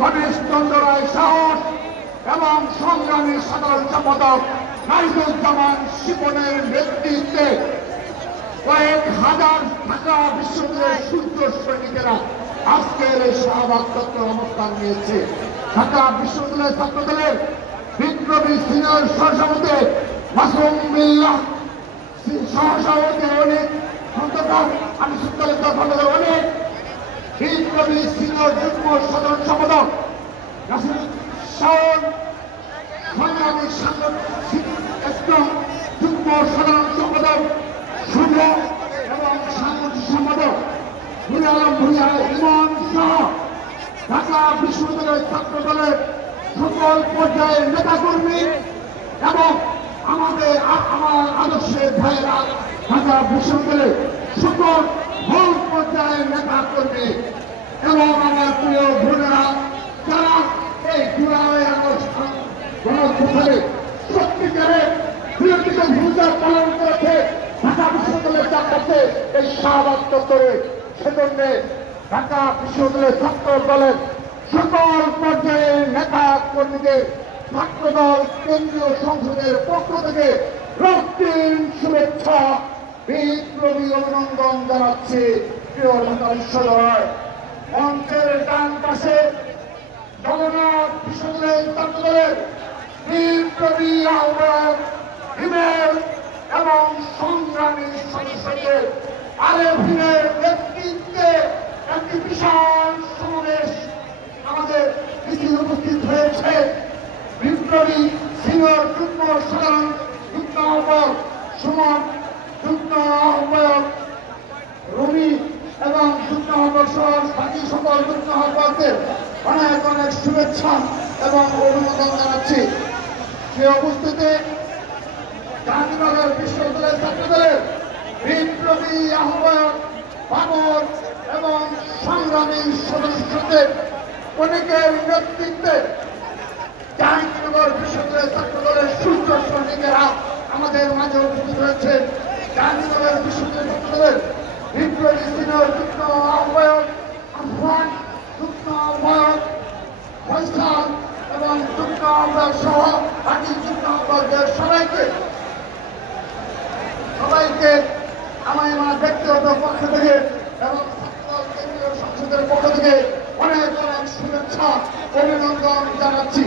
গণেশ চন্দ্র রায় সাহস এবং সংগ্রামী সাধারণ সম্পাদক নাইজুজ্জামান শিপনের নেতৃত্বে কয়েক হাজার ঢাকা বিশ্ববিদ্যালয়ের সূর্য সৈনিকেরা আজকের এই শাহবাগ চত্বরে অবস্থান নিয়েছে। ঢাকা বিশ্ববিদ্যালয়ের ছাত্রদলের বিপ্লবী সিনিয়র সহসভাপতি মাসুম বিল্লাহ, সহসভাপতি অনেক খন্দকার, আমি সুন্দর খন্দকার অনেক, বিপ্লবী সিনিয়র যুগ্ম সাধারণ সম্পাদক নাসির শাওন, সংগ্রামী একজন যুগ্ম সাধারণ সম্পাদক শুভ এবং সাংগঠনিক সম্পাদক ভুরি আলম ভুরিয়া ইমন সহ ঢাকা বিশ্ববিদ্যালয়ের ছাত্র দলের সকল পর্যায়ের নেতাকর্মী এবং আমার আদর্শের ভাইয়েরা ঢাকা বিশ্ববিদ্যালয়ের সকল ভোল পর্যায়ের নেতাকর্মী এবং আমার প্রিয় বোনেরা যারা এই জুলাই আগস্ট গণঅভ্যুত্থানে সত্যিকারের বিরোধীকে ভূমিকা পালন করেছে ঢাকা বিশ্ববিদ্যালয়ের চারপাশে এই শাহবাগ চত্বরে, সেজন্য ঢাকা বিশ্ববিদ্যালয়ের ছাত্র দলের সকল পর্যায়ের নেতা কর্মীদের ছাত্রদল কেন্দ্রীয় সংসদের পক্ষ থেকে রক্তিম শুভেচ্ছা, বিপ্লবী অভিনন্দন জানাচ্ছি। প্রিয় ঢাকা বিশ্ববিদ্যালয় মঞ্চের ডান পাশে জগন্নাথ বিশ্ববিদ্যালয়ের ছাত্রদলের বিপ্লবী আহ্বায়ক হিমেল এবং সংগ্রামী সদস্যদের আরেফিনের নেতৃত্বে একটি বিশাল সমাবেশ আমাদের মিছিল উপস্থিত হয়েছে। বিপ্লবী সিনিয়র যুগ্ম সাধারণ যুগ্ম আহ্বায়ক সুমন, যুগ্ম আহ্বায়ক রবি এবং যুগ্ম আহ্বায়ক সহ বাকি সকল যুগ্ম আহ্বায়কদের অনেক অনেক শুভেচ্ছা এবং অভিনন্দন জানাচ্ছি। সে উপস্থিতি গান্ধীনগর বিশ্ববিদ্যালয়ের ছাত্রদলের বিপ্লবী আহ্বায়ক বাবর এবং সংগ্রামী সদস্যদের অনেকের নেতৃত্বে জাহাঙ্গীরনগর বিশ্ববিদ্যালয়ের ছাত্রদলের সূর্য সৈনিকেরা আমাদের মাঝে উপস্থিত হয়েছে। জাহাঙ্গীরনগর বিশ্ববিদ্যালয়ের ছাত্রদলের বিপ্লবী সিনিয়র যুগ্ম আহ্বায়ক আহ্বান, যুগ্ম আহ্বায়ক ফয়সাল এবং যুগ্ম আহ্বায়ক সহ বাকি যুগ্ম আহ্বায়কদের সবাইকে আমার ব্যক্তিগত পক্ষ থেকে এবং কেন্দ্রীয় সংসদের পক্ষ থেকে অনেক অনেক শুভেচ্ছা অভিনন্দন জানাচ্ছি।